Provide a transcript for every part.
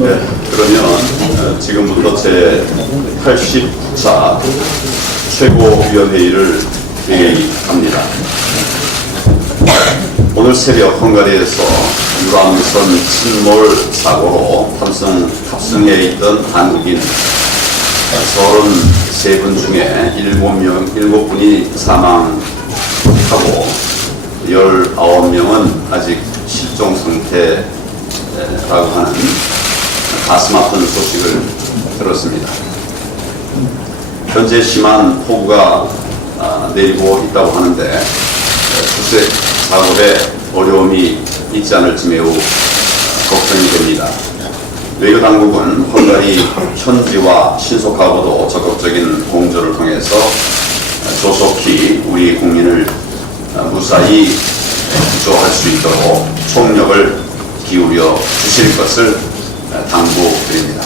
네, 그러면 지금부터 제 89차 최고위원회의를 회의합니다. 오늘 새벽 헝가리에서 유람선 침몰 사고로 탑승해 있던 한국인 33분 중에 7분이 사망하고 19명은 아직 실종 상태라고 하는 가슴 아픈 소식을 들었습니다. 현재 심한 폭우가 내리고 있다고 하는데 수색 작업에 어려움이 있지 않을지 매우 걱정이 됩니다. 외교 당국은 헝가리 현지와 신속하고도 적극적인 공조를 통해서 조속히 우리 국민을 무사히 구조할 수 있도록 총력을 기울여 주실 것을 당부드립니다.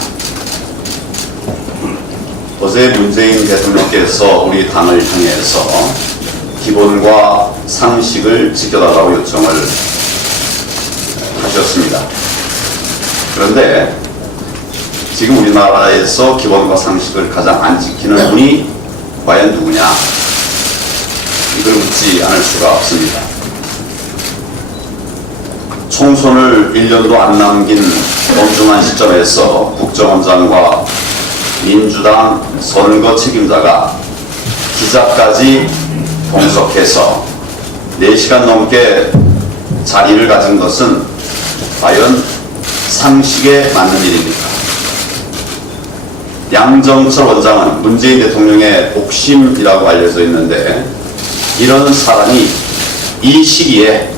어제 문재인 대통령께서 우리 당을 향해서 기본과 상식을 지켜달라고 요청을 하셨습니다. 그런데 지금 우리나라에서 기본과 상식을 가장 안 지키는 분이 과연 누구냐? 이걸 묻지 않을 수가 없습니다. 총선을 1년도 안 남긴 엄중한 시점에서 국정원장과 민주당 선거 책임자가 기자까지 동석해서 4시간 넘게 자리를 가진 것은 과연 상식에 맞는 일입니까? 양정철 원장은 문재인 대통령의 복심이라고 알려져 있는데 이런 사람이 이 시기에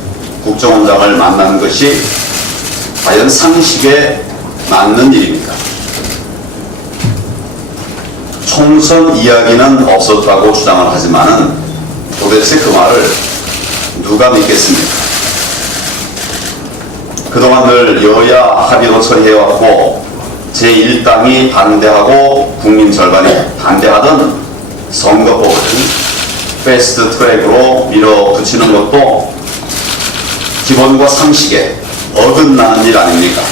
국정원장을 만난 것이 과연 상식에 맞는 일입니까? 총선 이야기는 없었다고 주장을 하지만은 도대체 그 말을 누가 믿겠습니까? 그동안 늘 여야 합의로 처리해왔고 제1당이 반대하고 국민 절반이 반대하던 선거법을 패스트 트랙으로 밀어붙이는 것도 기본과 상식에 어긋나는 일 아닙니까?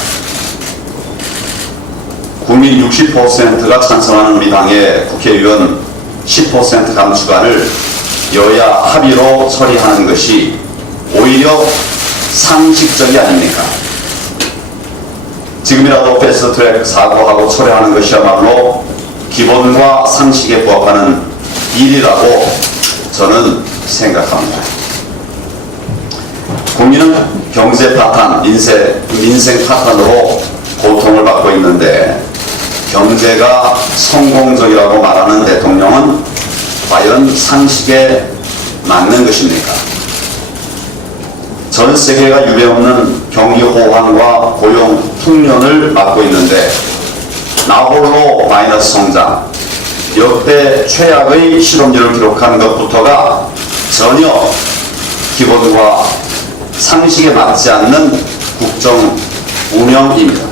국민 60%가 찬성하는 우리 당의 국회의원 10% 감축안을 여야 합의로 처리하는 것이 오히려 상식적이 아닙니까? 지금이라도 패스트트랙 사고하고 처리하는 것이야말로 기본과 상식에 부합하는 일이라고 저는 생각합니다. 국민은 경제 파탄, 민생 파탄으로 고통을 받고 있는데 경제가 성공적이라고 말하는 대통령은 과연 상식에 맞는 것입니까? 전 세계가 유례없는 경기 호황과 고용 풍년을 맞고 있는데 나홀로 마이너스 성장, 역대 최악의 실업률을 기록한 것부터가 전혀 기본과 상식에 맞지 않는 국정 운영입니다.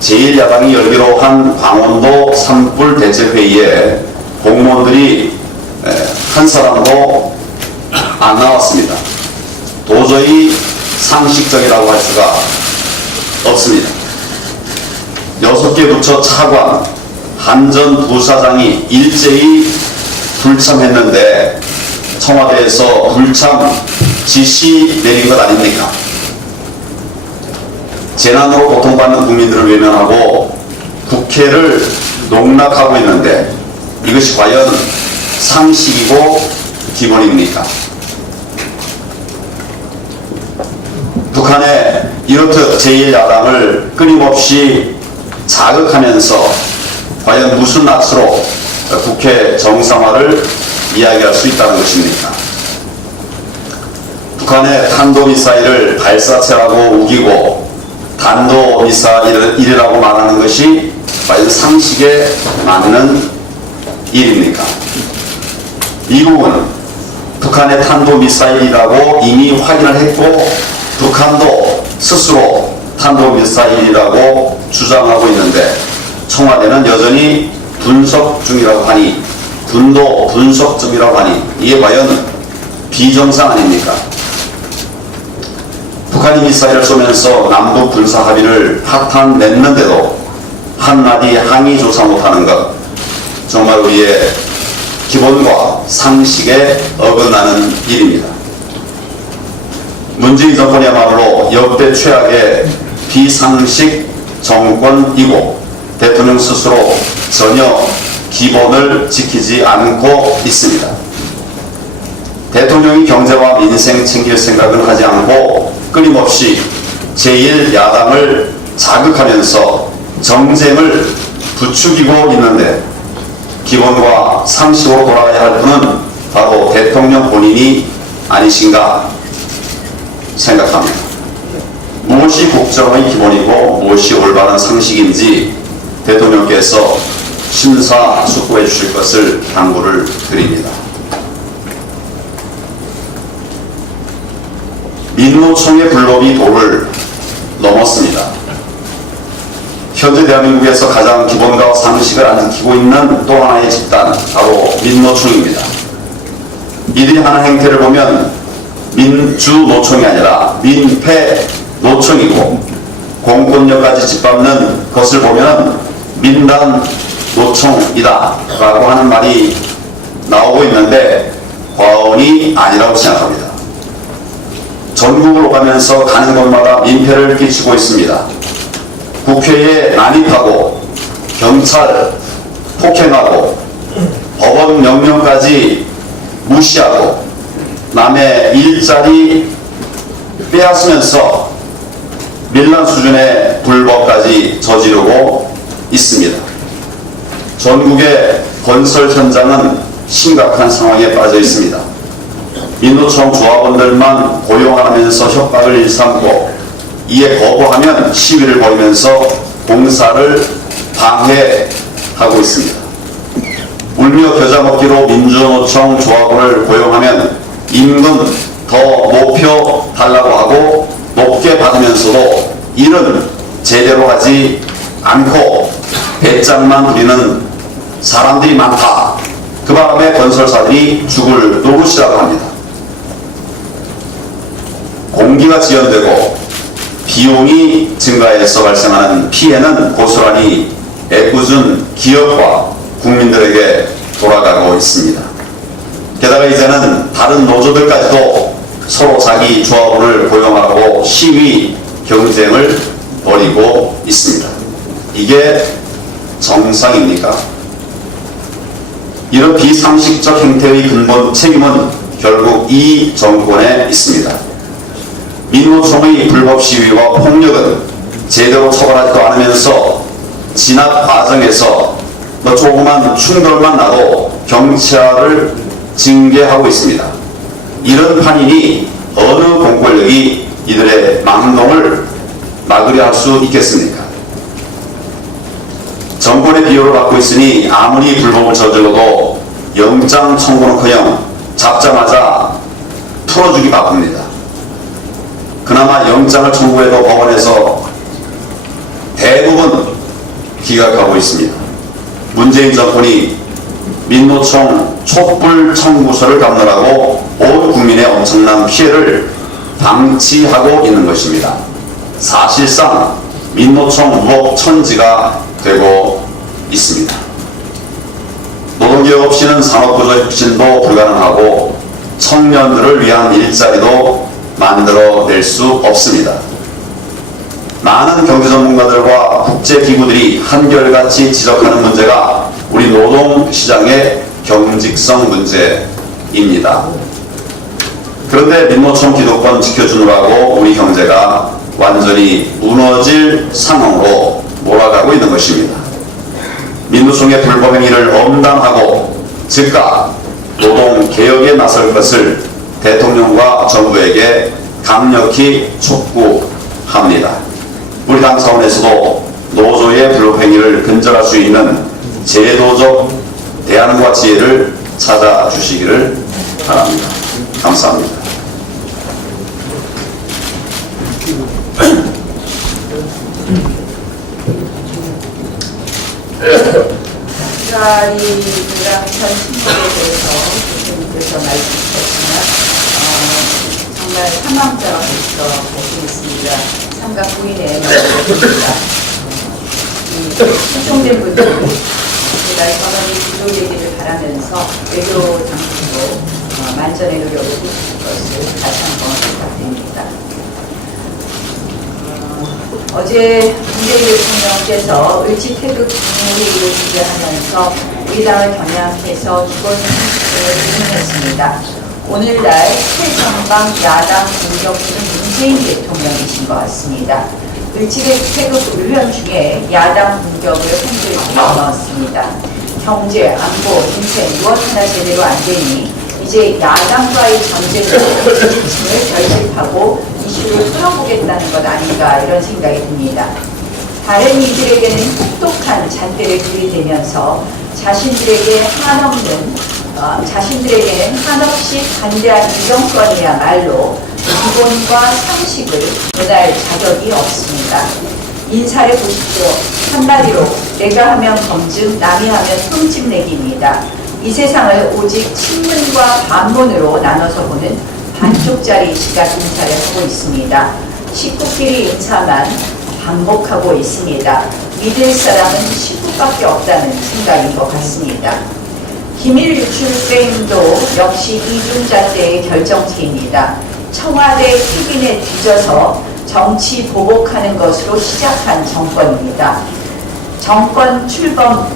제1야당이 열기로 한 강원도 산불 대책회의에 공무원들이 한 사람도 안 나왔습니다. 도저히 상식적이라고 할 수가 없습니다. 6개 부처 차관, 한전 부사장이 일제히 불참했는데 청와대에서 불참 지시 내린 것 아닙니까? 재난으로 고통받는 국민들을 외면하고 국회를 농락하고 있는데 이것이 과연 상식이고 기본입니까? 북한에 이렇듯 제1야당을 끊임없이 자극하면서 과연 무슨 낯으로 국회 정상화를 이야기할 수 있다는 것입니까? 북한의 탄도미사일을 발사체라고 우기고 탄도미사일이라고 말하는 것이 과연 상식에 맞는 일입니까? 미국은 북한의 탄도미사일이라고 이미 확인을 했고 북한도 스스로 탄도미사일이라고 주장하고 있는데 청와대는 여전히 분석 중이라고 하니 군도 분석 중이라고 하니 이게 과연 비정상 아닙니까? 북한이 미사일을 쏘면서 남북 군사 합의를 파탄 냈는데도 한마디 항의조차 못하는 것, 정말 우리의 기본과 상식에 어긋나는 일입니다. 문재인 정권이야말로 역대 최악의 비상식 정권이고 대통령 스스로 전혀 기본을 지키지 않고 있습니다. 대통령이 경제와 민생 챙길 생각은 하지 않고 끊임없이 제1야당을 자극하면서 정쟁을 부추기고 있는데 기본과 상식으로 돌아가야 할 분은 바로 대통령 본인이 아니신가 생각합니다. 무엇이 국정의 기본이고 무엇이 올바른 상식인지 대통령께서 심사숙고해 주실 것을 당부를 드립니다. 민노총의 불법이 도를 넘었습니다. 현재 대한민국에서 가장 기본과 상식을 안 지키고 있는 또 하나의 집단, 바로 민노총입니다. 이들이 하는 행태를 보면 민주노총이 아니라 민패노총이고 공권력까지 짓밟는 것을 보면 민단노총이다 라고 하는 말이 나오고 있는데 과언이 아니라고 생각합니다. 전국을 오가면서 가는 곳마다 민폐를 끼치고 있습니다. 국회에 난입하고 경찰 폭행하고 법원 명령까지 무시하고 남의 일자리 빼앗으면서 밀란 수준의 불법까지 저지르고 있습니다. 전국의 건설 현장은 심각한 상황에 빠져 있습니다. 민노총 조합원들만 고용하면서 협박을 일삼고 이에 거부하면 시위를 벌이면서 공사를 방해하고 있습니다. 울며 겨자 먹기로 민주노총 조합원을 고용하면 임금 더 높여 달라고 하고 높게 받으면서도 일은 제대로 하지 않고 배짱만 부리는 사람들이 많다. 그 바람에 건설사들이 죽을 노릇이라고 합니다. 공기가 지연되고 비용이 증가해서 발생하는 피해는 고스란히 애꿎은 기업과 국민들에게 돌아가고 있습니다. 게다가 이제는 다른 노조들까지도 서로 자기 조합원을 고용하고 시위 경쟁을 벌이고 있습니다. 이게 정상입니까? 이런 비상식적 행태의 근본 책임은 결국 이 정권에 있습니다. 민노총의 불법 시위와 폭력은 제대로 처벌하지도 않으면서 진압 과정에서 조그만 충돌만 나도 경찰을 징계하고 있습니다. 이런 판이니 어느 공권력이 이들의 망동을 막으려 할 수 있겠습니까? 정권의 비호를 받고 있으니 아무리 불법을 저질러도 영장 청구는커녕 잡자마자 풀어주기 바쁩니다. 그나마 영장을 청구해도 법원에서 대부분 기각하고 있습니다. 문재인 정권이 민노총 촛불 청구서를 감느라고 온 국민의 엄청난 피해를 방치하고 있는 것입니다. 사실상 민노총 무법천지가 되고 있습니다. 노동개혁 없이는 산업구조 혁신도 불가능하고 청년들을 위한 일자리도 만들어낼 수 없습니다. 많은 경제전문가들과 국제기구들이 한결같이 지적하는 문제가 우리 노동시장의 경직성 문제입니다. 그런데 민노총 기득권 지켜주느라고 우리 경제가 완전히 무너질 상황으로 몰아가고 있는 것입니다. 민노총의 불법행위를 엄단하고 즉각 노동개혁에 나설 것을 대통령과 정부에게 강력히 촉구합니다. 우리 당 차원에서도 노조의 불법행위를 근절할 수 있는 제도적 대안과 지혜를 찾아주시기를 바랍니다. 감사합니다. 자리랑 현 신분에 대해서 교수님께서 말씀하셨지만 정말 사망자가 벌써 보고 있습니다. 삼각 부인의 말입니다. 추총된 분들이 제가 전원이 구조되기를 바라면서 외교 당국도 만전의 노력을 해주실 것을 다시 한번 부탁드립니다. 어제 문재인 대통령께서 의치 태극 국무회의를 주재하면서 우리 당을 겨냥해서 기본 상식을 진행했습니다. 오늘날 최전방 야당 공격수는 문재인 대통령이신 것 같습니다. 의치 태극 의원 중에 야당 공격을 한줄 넣었습니다. 경제, 안보, 인생 무엇 하나 제대로 안 되니 이제 야당과의 전쟁으로 지지층을 결집하고 이슈를 풀어보겠다는 것 아닌가 이런 생각이 듭니다. 다른 이들에게는 혹독한 잣대를 들이대면서 자신들에게는 한없이 반대한 이 정권이야말로 기본과 상식을 논할 자격이 없습니다. 인사를 보십시오. 한마디로 내가 하면 검증, 남이 하면 흠집내기입니다. 이 세상을 오직 친문과 반문으로 나눠서 보는 반쪽짜리 시각 인사를 하고 있습니다. 식구끼리 인사만 반복하고 있습니다. 믿을 사람은 식구밖에 없다는 생각인 것 같습니다. 기밀 유출 게임도 역시 이중잣대의 결정체입니다. 청와대 책임에 뒤져서 정치 보복하는 것으로 시작한 정권입니다. 정권 출범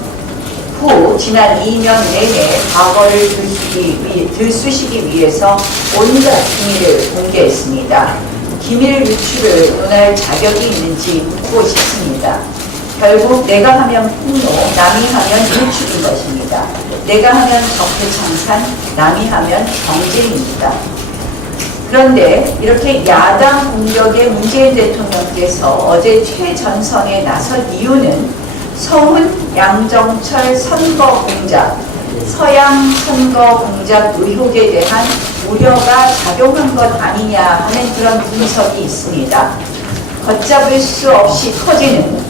후 지난 2년 내내 과거를 들쑤시기 위해서 온갖 기밀을 공개했습니다. 기밀 유출을 논할 자격이 있는지 묻고 싶습니다. 결국 내가 하면 폭로, 남이 하면 유출인 것입니다. 내가 하면 적폐청산, 남이 하면 경제입니다. 그런데 이렇게 야당 공격에 문재인 대통령께서 어제 최전선에 나선 이유는 서훈, 양정철 선거 공작, 서양 선거 공작 의혹에 대한 우려가 작용한 것 아니냐 하는 그런 분석이 있습니다. 걷잡을 수 없이 커지는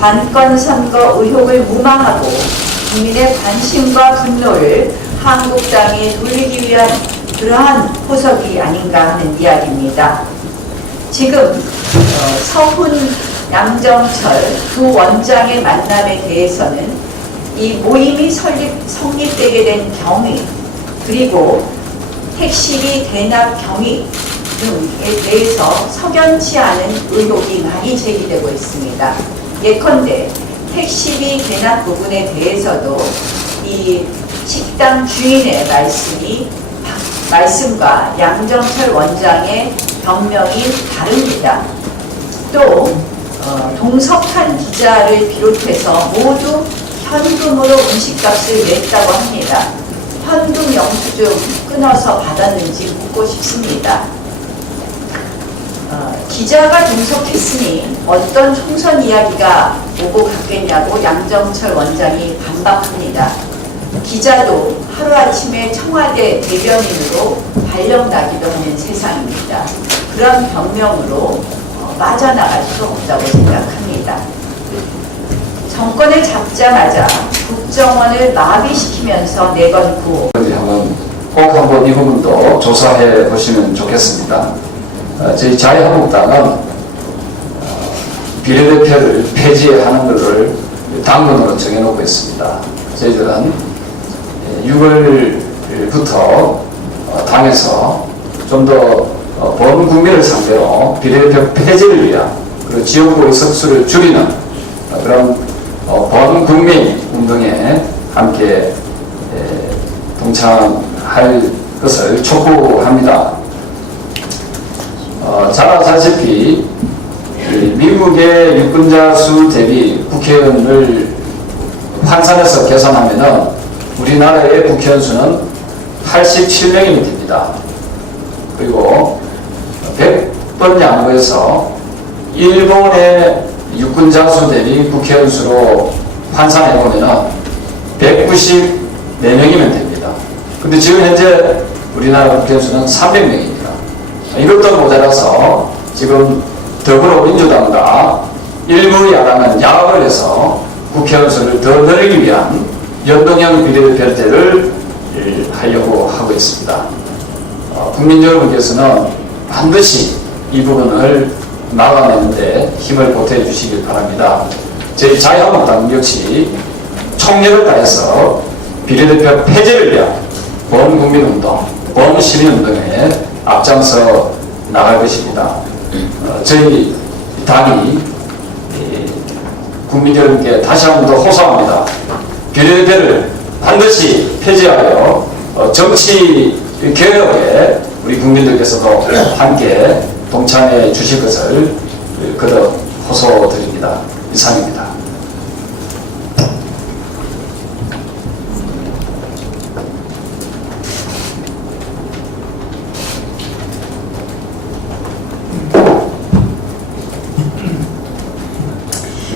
관건 선거 의혹을 무마하고 국민의 관심과 분노를 한국당에 돌리기 위한 그러한 포석이 아닌가 하는 이야기입니다. 지금 서훈, 양정철 두 원장의 만남에 대해서는 이 모임이 성립되게 된 경위 그리고 택시비 대납 경위 등에 대해서 석연치 않은 의혹이 많이 제기되고 있습니다. 예컨대 택시비 대납 부분에 대해서도 이 식당 주인의 말씀과 양정철 원장의 변명이 다릅니다. 또 동석한 기자를 비롯해서 모두 현금으로 음식값을 냈다고 합니다. 현금 영수증 끊어서 받았는지 묻고 싶습니다. 기자가 동석했으니 어떤 총선 이야기가 오고 갔겠냐고 양정철 원장이 반박합니다. 기자도 하루아침에 청와대 대변인으로 발령나기도 하는 세상입니다. 그런 변명으로 빠져나갈 수 없다고 생각합니다. 정권을 잡자마자 국정원을 마비시키면서 내건 구호. 꼭 한번 이 부분도 조사해 보시면 좋겠습니다. 저희 자유한국당은 비례대표를 폐지하는 것을 당론으로 정해놓고 있습니다. 저희들은 6월부터 당에서 좀 더 본 국민을 상대로 비례대표 폐지를 위한 그리고 지역구 의석수를 줄이는 그런 본 국민 운동에 함께 동참할 것을 촉구합니다. 잘 아시다시피 미국의 유권자 수 대비 국회의원을 환산해서 계산하면 우리나라의 국회의원 수는 87명이면 됩니다. 그리고 100번 양보해서 일본의 유권자 수 대비 국회의원 수로 환산해보면 194명이면 됩니다. 근데 지금 현재 우리나라 국회의원 수는 300명입니다. 이것도 모자라서 지금 더불어민주당과 일부 야당은 야합을 해서 국회의원 수를 더 늘리기 위한 연동형 비례대표제를 하려고 하고 있습니다. 국민 여러분께서는 반드시 이 부분을 막아내는데 힘을 보태해 주시길 바랍니다. 저희 자유한국당 역시 총력을 다해서 비례대표 폐지를 위한 범국민운동, 범시민운동에 앞장서 나갈 것입니다. 저희 당이 국민 여러분께 다시 한 번 더 호소합니다. 비례대표를 반드시 폐지하여 정치 개혁에 우리 국민들께서도 함께 동참해 주실 것을 거듭 호소드립니다. 이상입니다.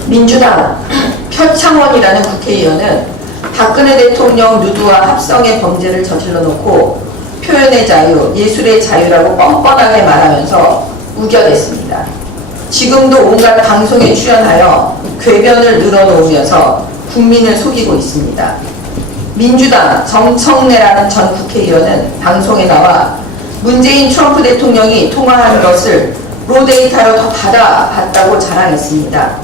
민주당 표창원이라는 국회의원은 박근혜 대통령 누드와 합성의 범죄를 저질러 놓고 표현의 자유, 예술의 자유라고 뻔뻔하게 말하면서 우겨댔습니다. 지금도 온갖 방송에 출연하여 궤변을 늘어놓으면서 국민을 속이고 있습니다. 민주당 정청래라는 전 국회의원은 방송에 나와 문재인 트럼프 대통령이 통화한 것을 로데이터로 더 받아봤다고 자랑했습니다.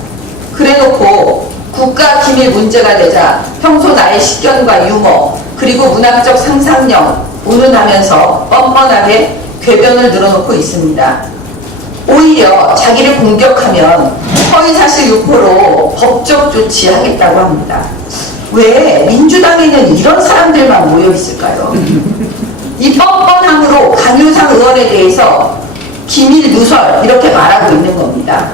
그래놓고 국가 기밀 문제가 되자 평소 나의 식견과 유머 그리고 문학적 상상력 운운하면서 뻔뻔하게 궤변을 늘어놓고 있습니다. 오히려 자기를 공격하면 허위사실 유포로 법적 조치하겠다고 합니다. 왜 민주당에는 이런 사람들만 모여 있을까요? 이 뻔뻔함으로 강효상 의원에 대해서 기밀 누설 이렇게 말하고 있는 겁니다.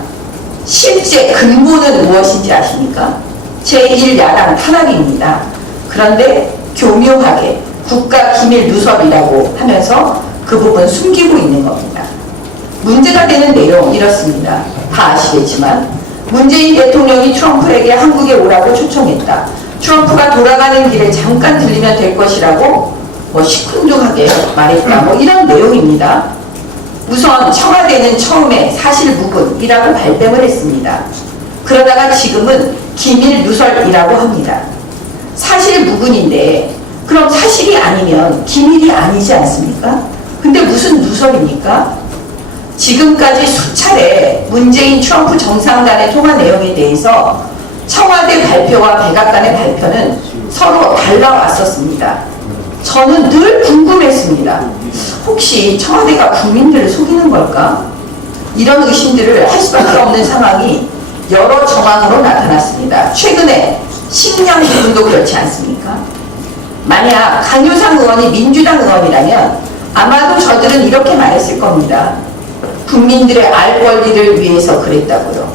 실제 근본은 무엇인지 아십니까? 제1야당 탄압입니다. 그런데 교묘하게 국가 기밀 누설이라고 하면서 그 부분 숨기고 있는 겁니다. 문제가 되는 내용 이렇습니다. 다 아시겠지만 문재인 대통령이 트럼프에게 한국에 오라고 초청했다. 트럼프가 돌아가는 길에 잠깐 들리면 될 것이라고 시큰둥하게 말했다. 이런 내용입니다. 우선 청와대는 처음에 사실무근이라고 발뺌을 했습니다. 그러다가 지금은 기밀 누설이라고 합니다. 사실무근인데 그럼 사실이 아니면 기밀이 아니지 않습니까? 근데 무슨 누설입니까? 지금까지 수차례 문재인 트럼프 정상간의 통화 내용에 대해서 청와대 발표와 백악관의 발표는 서로 달라왔었습니다. 저는 늘 궁금했습니다. 혹시 청와대가 국민들을 속이는 걸까? 이런 의심들을 할 수밖에 없는 상황이 여러 정황으로 나타났습니다. 최근에 식량 부분도 그렇지 않습니까? 만약 강효상 의원이 민주당 의원이라면 아마도 저들은 이렇게 말했을 겁니다. 국민들의 알 권리를 위해서 그랬다고요.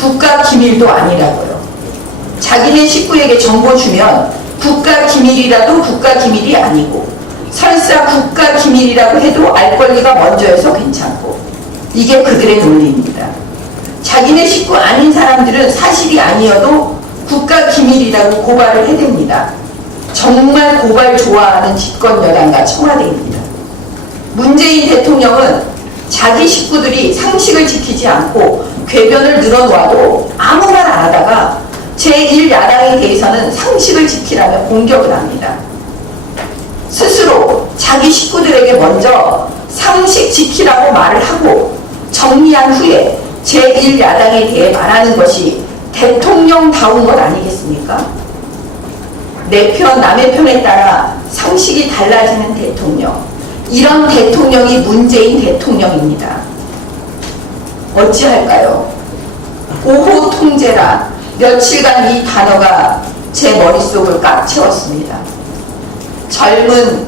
국가 기밀도 아니라고요. 자기네 식구에게 정보 주면 국가 기밀이라도 국가 기밀이 아니고 설사 국가 기밀이라고 해도 알 권리가 먼저여서 괜찮고 이게 그들의 논리입니다. 자기네 식구 아닌 사람들은 사실이 아니어도 국가 기밀이라고 고발을 해댑니다. 정말 고발 좋아하는 집권 여당과 청와대입니다. 문재인 대통령은 자기 식구들이 상식을 지키지 않고 궤변을 늘어놓아도 아무 말 안 하다가 제1야당에 대해서는 상식을 지키라며 공격을 합니다. 스스로 자기 식구들에게 먼저 상식 지키라고 말을 하고 정리한 후에 제1야당에 대해 말하는 것이 대통령다운 것 아니겠습니까? 내 편, 남의 편에 따라 상식이 달라지는 대통령. 이런 대통령이 문재인 대통령입니다. 어찌할까요? 보호 통제라 며칠간 이 단어가 제 머릿속을 꽉 채웠습니다. 젊은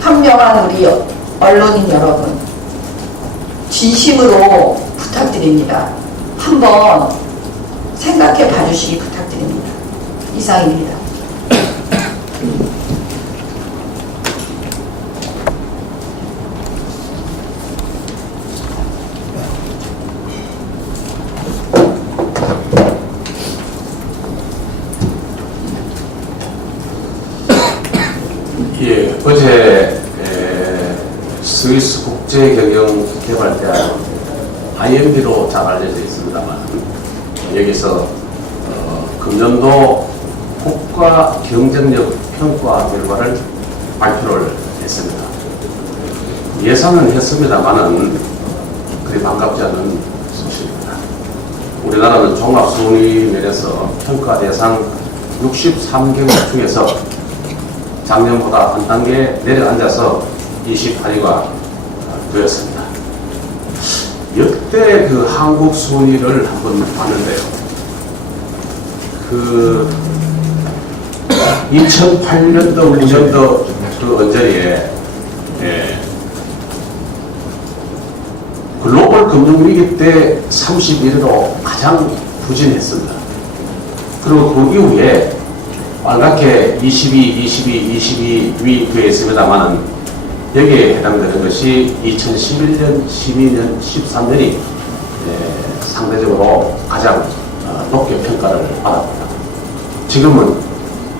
현명한 우리 언론인 여러분, 진심으로 부탁드립니다. 한번 생각해 봐주시기 부탁드립니다. 이상입니다. 예, 어제 스위스 국제경영개발대학 IMB로 잘 알려져 있습니다만 여기서 금년도 국가 경쟁력 평가 결과를 발표를 했습니다. 예상은 했습니다만은 그리 반갑지 않은 소식입니다. 우리나라는 종합순위 면에서 평가 대상 63개국 중에서 작년보다 한 단계 내려앉아서 28위가 되었습니다. 역대 그 한국 순위를 한번 봤는데요. 그 2008년도, 9년도 그 언저리에 글로벌 금융위기 때 31위로 가장 부진했습니다. 그리고 그 이후에 빨갛게 22위 되어 있습니다만은 여기에 해당되는 것이 2011년, 12년, 13년이 상대적으로 가장 높게 평가를 받았습니다. 지금은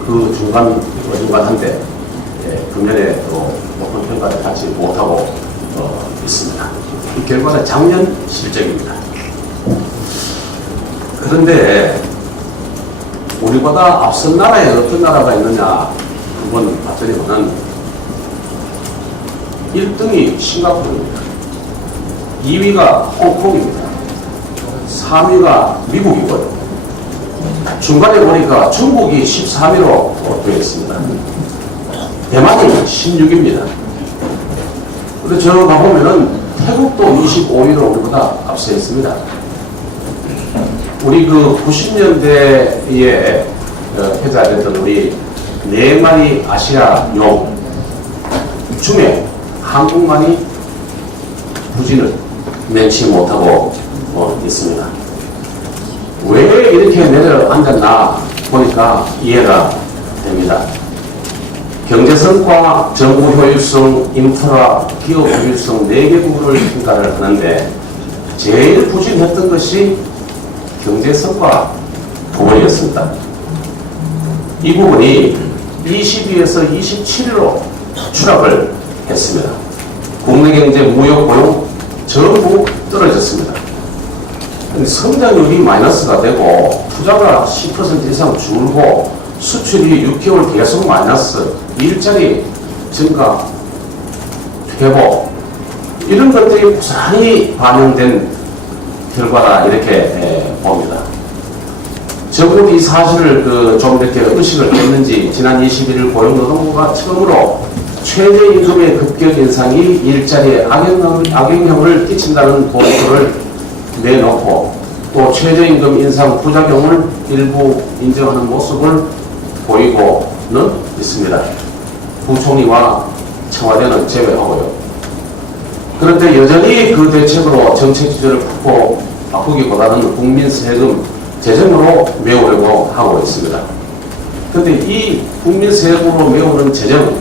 그 중간한데 금년에 또 높은 평가를 받지 못하고 있습니다. 이 결과는 작년 실적입니다. 그런데 우리보다 앞선 나라에 어떤 나라가 있느냐 한번 봤더니는 1등이 싱가포르입니다. 2위가 홍콩입니다. 3위가 미국이고요. 중간에 보니까 중국이 13위로 되어 있습니다. 대만이 16위입니다. 그리고 저 가보면은 태국도 25위로 우리보다 앞서 있습니다. 우리 그 90년대에 해자됐던 우리 4마리 아시아 용 중에 한국만이 부진을 면치 못하고 있습니다. 왜 이렇게 내려앉았나 보니까 이해가 됩니다. 경제성과 정부 효율성, 인프라, 기업 효율성 4개 부분을 평가를 하는데 제일 부진했던 것이 경제성과 부분이었습니다. 이 부분이 20위에서 27위로 추락을 했습니다. 국내 경제, 무역, 고용 전부 떨어졌습니다. 성장률이 마이너스가 되고 투자가 10% 이상 줄고 수출이 6개월 계속 마이너스, 일자리 증가, 회복 이런 것들이 고스란히 반영된 결과다 이렇게 봅니다. 정부도 이 사실을 좀 이렇게 의식을 했는지 지난 21일 고용노동부가 처음으로 최저임금의 급격 인상이 일자리에 악영향을 끼친다는 보고서를 내놓고 또 최저임금 인상 부작용을 일부 인정하는 모습을 보이고는 있습니다. 부총리와 청와대는 제외하고요. 그런데 여전히 그 대책으로 정책 지조를 바꾸기보다는 국민 세금 재정으로 메우려고 하고 있습니다. 그런데 이 국민 세금으로 메우는 재정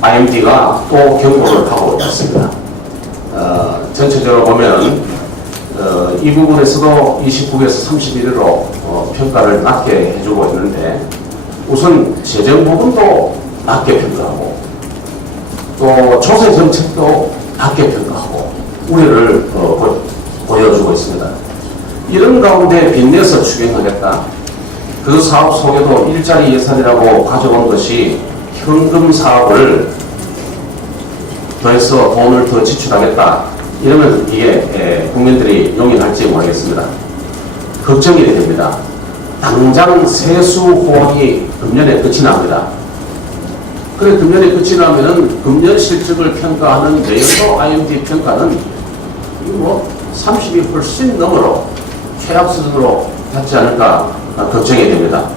IMD가 또 경고를 하고 있습니다. 전체적으로 보면 이 부분에서도 29에서 31위로 평가를 낮게 해주고 있는데 우선 재정 부분도 낮게 평가하고 또 조세 정책도 낮게 평가하고 우려를 보여주고 있습니다. 이런 가운데 빚내서 추경하겠다. 그 사업 속에도 일자리 예산이라고 가져온 것이 현금 사업을 더해서 돈을 더 지출하겠다. 이러면 이게 국민들이 용인할지 모르겠습니다. 걱정이 됩니다. 당장 세수 호응이 금년에 끝이 납니다. 그래 금년에 끝이 나면은 금년 실적을 평가하는 내연도 IMD 평가는 뭐 30이 훨씬 넘어로 최악 수준으로 닿지 않을까 걱정이 됩니다.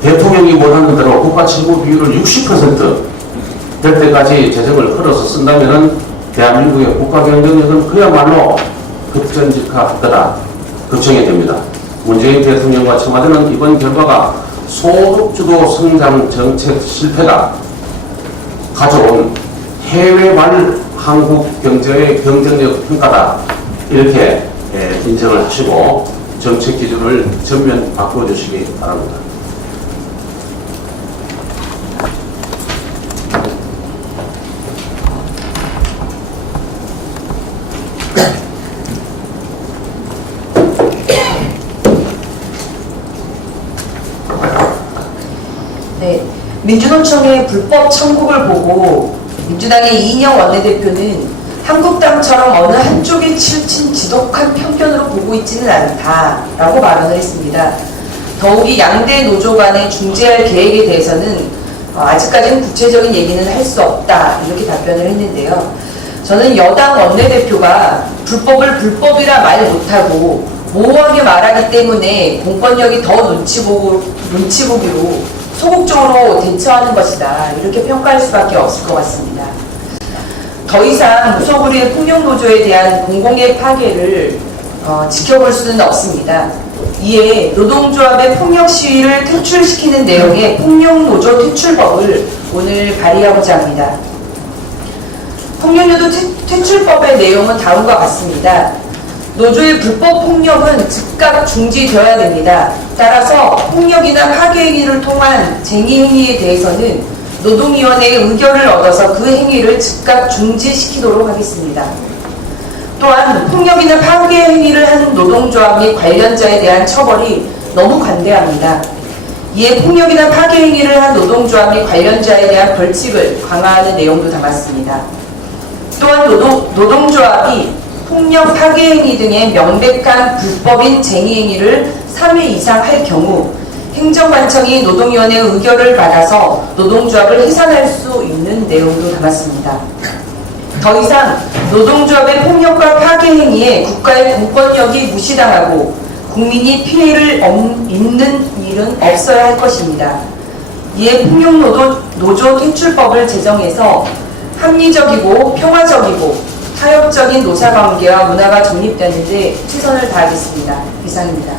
대통령이 원하는 대로 국가 채무 비율을 60% 될 때까지 재정을 끌어서 쓴다면은 대한민국의 국가 경쟁력은 그야말로 급전직하하더라 걱정이 됩니다. 문재인 대통령과 청와대는 이번 결과가 소득주도 성장 정책 실패가 가져온 해외발 한국 경제의 경쟁력 평가다 이렇게 인정을 하시고 정책 기준을 전면 바꿔주시기 바랍니다. 네, 민주노총의 불법 청구를 보고 민주당의 이인영 원내대표는 한국당처럼 어느 한쪽에 치우친 지독한 편견으로 보고 있지는 않다라고 발언을 했습니다. 더욱이 양대 노조 간에 중재할 계획에 대해서는 아직까지는 구체적인 얘기는 할 수 없다 이렇게 답변을 했는데요. 저는 여당 원내대표가 불법을 불법이라 말 못하고 모호하게 말하기 때문에 공권력이 더 눈치보기로 소극적으로 대처하는 것이다 이렇게 평가할 수밖에 없을 것 같습니다. 더 이상 무소불위의 폭력노조에 대한 공공의 파괴를 지켜볼 수는 없습니다. 이에 노동조합의 폭력 시위를 퇴출시키는 내용의 폭력노조 퇴출법을 오늘 발의하고자 합니다. 폭력노조 퇴출법의 내용은 다음과 같습니다. 노조의 불법 폭력은 즉각 중지되어야 됩니다. 따라서 폭력이나 파괴 행위를 통한 쟁의 행위에 대해서는 노동위원회의 의견을 얻어서 그 행위를 즉각 중지시키도록 하겠습니다. 또한 폭력이나 파괴 행위를 한 노동조합 및 관련자에 대한 처벌이 너무 관대합니다. 이에 폭력이나 파괴 행위를 한 노동조합 및 관련자에 대한 벌칙을 강화하는 내용도 담았습니다. 또한 노동조합이 폭력, 파괴 행위 등의 명백한 불법인 쟁의 행위를 3회 이상 할 경우 행정관청이 노동위원회의 의결을 받아서 노동조합을 해산할 수 있는 내용도 담았습니다. 더 이상 노동조합의 폭력과 파괴 행위에 국가의 공권력이 무시당하고 국민이 피해를 입는 일은 없어야 할 것입니다. 이에 폭력노조 퇴출법을 제정해서 합리적이고 평화적이고 타협적인 노사관계와 문화가 정립되는 데 최선을 다하겠습니다. 이상입니다.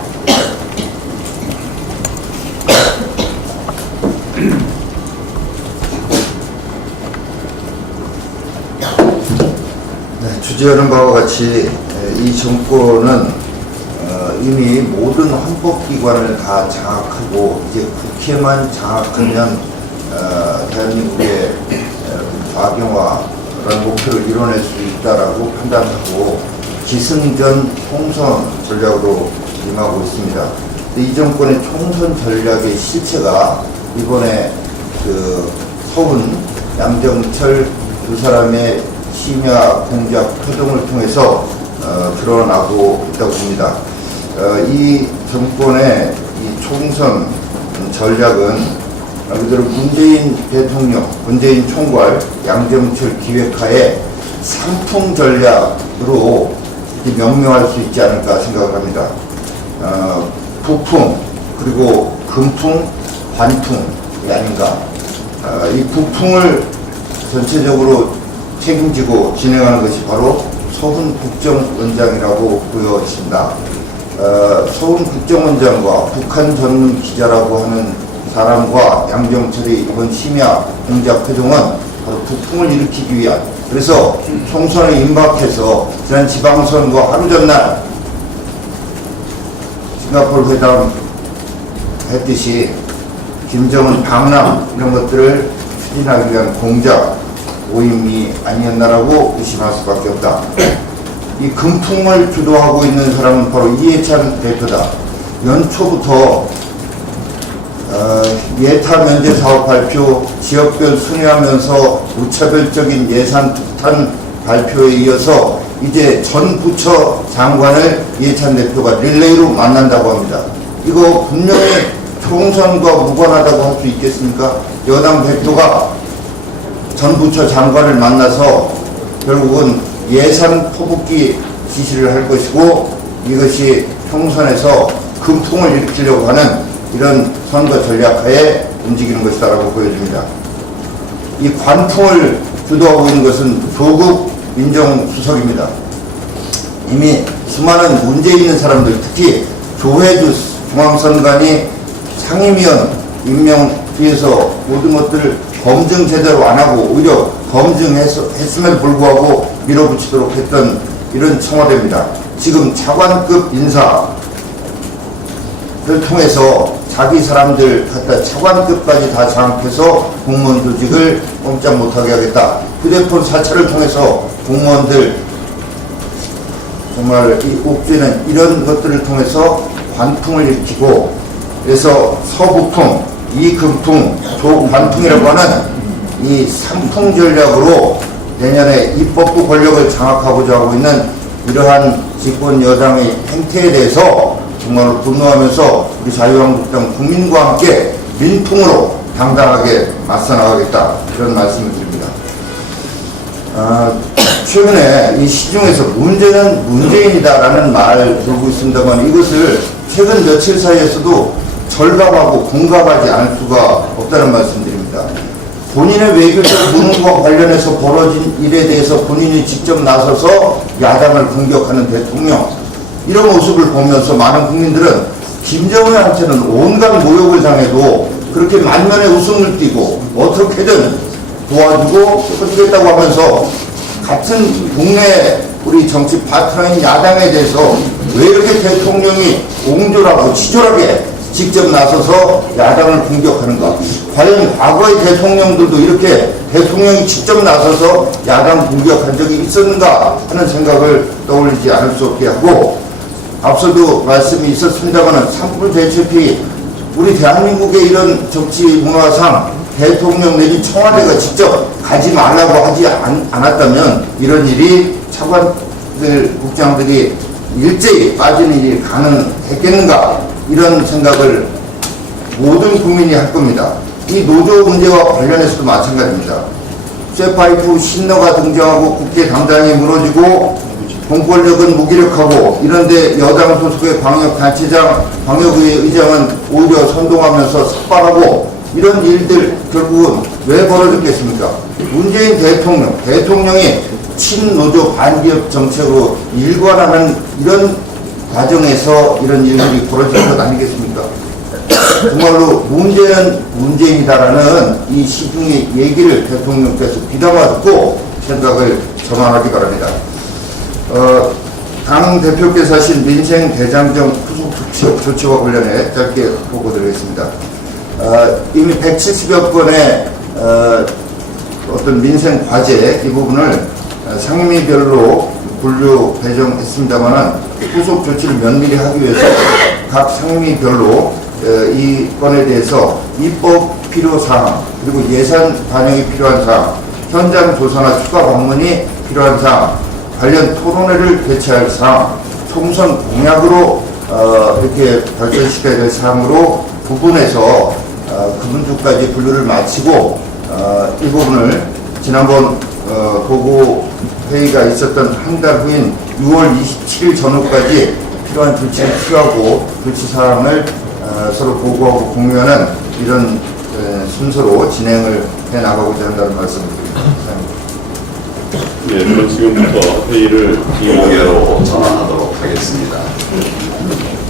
주제하는 바와 같이 이 정권은 이미 모든 헌법기관을 다 장악하고 이제 국회만 장악하면 대한민국의 악영화라는 목표를 이뤄낼 수 있다라고 판단하고 기승전 총선 전략으로 임하고 있습니다. 이 정권의 총선 전략의 실체가 이번에 그 서훈, 양정철 두 사람의 심야 공작 표동을 통해서 드러나고 있다고 봅니다. 이 정권의 이 총선 전략은 말 그대로 문재인 대통령, 문재인 총괄, 양정철 기획하에 상풍 전략으로 명명할 수 있지 않을까 생각을 합니다. 부풍, 그리고 금풍, 관풍이 아닌가. 이 부풍을 전체적으로 책임지고 진행하는 것이 바로 서훈 국정원장이라고 보여집니다. 서훈 국정원장과 북한 전문 기자라고 하는 사람과 양정철이 이번 심야 공작 표동은 바로 부풍을 일으키기 위한, 그래서 총선에 임박해서 지난 지방선거 하루 전날 싱가포르 회담 했듯이 김정은 방남 이런 것들을 추진하기 위한 공작 오임이 아니었나라고 의심할 수밖에 없다. 이 금풍을 주도하고 있는 사람은 바로 이해찬 대표다. 연초부터 예타 면제 사업 발표, 지역별 순회하면서 무차별적인 예산 특탄 발표에 이어서 이제 전 부처 장관을 이해찬 대표가 릴레이로 만난다고 합니다. 이거 분명히 총선과 무관하다고 할 수 있겠습니까? 여당 대표가 전 부처 장관을 만나서 결국은 예산 퍼붓기 지시를 할 것이고, 이것이 총선에서 금풍을 일으키려고 하는 이런 선거 전략하에 움직이는 것이다라고 보여집니다. 이 관풍을 주도하고 있는 것은 조국 민정수석입니다. 이미 수많은 문제 있는 사람들, 특히 조혜주 중앙선관위 상임위원 임명 뒤에서 모든 것들을 검증 제대로 안 하고 오히려 검증했음에도 불구하고 밀어붙이도록 했던 이런 청와대입니다. 지금 차관급 인사를 통해서 자기 사람들 갖다 차관급까지 다 장악해서 공무원 조직을 꼼짝 못하게 하겠다. 휴대폰 사찰을 통해서 공무원들 정말 이 옥죄는 이런 것들을 통해서 관풍을 일으키고, 그래서 서부풍, 이금풍, 조관풍이라고 하는 이 삼풍 전략으로 내년에 입법부 권력을 장악하고자 하고 있는 이러한 집권 여당의 행태에 대해서 정말로 분노하면서 우리 자유한국당 국민과 함께 민풍으로 당당하게 맞서 나가겠다, 이런 말씀을 드립니다. 최근에 이 시중에서 문제는 문재인이다라는 말을 들고 있습니다만, 이것을 최근 며칠 사이에서도 절감하고 공감하지 않을 수가 없다는 말씀드립니다. 본인의 외교적 무능과 관련해서 벌어진 일에 대해서 본인이 직접 나서서 야당을 공격하는 대통령, 이런 모습을 보면서 많은 국민들은 김정은한테는 온갖 모욕을 당해도 그렇게 만면에 웃음을 띠고 어떻게든 도와주고 해주겠다고 하면서 같은 국내 우리 정치 파트너인 야당에 대해서 왜 이렇게 대통령이 옹졸하고 치졸하게 직접 나서서 야당을 공격하는가? 과연 과거의 대통령들도 이렇게 대통령이 직접 나서서 야당 공격한 적이 있었는가 하는 생각을 떠올리지 않을 수 없게 하고, 앞서도 말씀이 있었습니다만 산불대책이 우리 대한민국의 이런 정치 문화상 대통령 내지 청와대가 직접 가지 말라고 하지 않았다면 이런 일이 차관들, 국장들이 일제히 빠지는 일이 가능했겠는가, 이런 생각을 모든 국민이 할 겁니다. 이 노조 문제와 관련해서도 마찬가지입니다. 쇠파이프 신너가 등장하고 국회 당장이 무너지고 공권력은 무기력하고, 이런데 여당 소속의 방역단체장, 방역의 의장은 오히려 선동하면서 삭발하고, 이런 일들 결국은 왜 벌어졌겠습니까? 문재인 대통령이 친노조 반기업 정책으로 일관하는 이런 과정에서 이런 일들이 벌어진 것 아니겠습니까? 정말로 문제는 문재인이다라는 이 시중의 얘기를 대통령께서 귀담아 듣고 생각을 전환하기 바랍니다. 당 대표께서 하신 민생 대장정 후속 조치와 관련해 짧게 보고드리겠습니다. 이미 170여 건의 어떤 민생 과제, 이 부분을 상임위별로 분류 배정했습니다만, 후속 조치를 면밀히 하기 위해서 각 상임위별로 이 건에 대해서 입법 필요사항, 그리고 예산 반영이 필요한 사항, 현장 조사나 추가 방문이 필요한 사항, 관련 토론회를 개최할 사항, 총선 공약으로 이렇게 발전시켜야 될 사항으로 부분해서 금주까지 분류를 마치고, 이 부분을 지난번 보고 회의가 있었던 한 달 후인 6월 27일 전후까지 필요한 조치를 취하고 조치 사항을 서로 보고하고 공유하는 이런 순서로 진행을 해나가고자 한다는 말씀을 드립니다. 네, 그럼 지금부터 회의를 공개로 전환하도록 하겠습니다.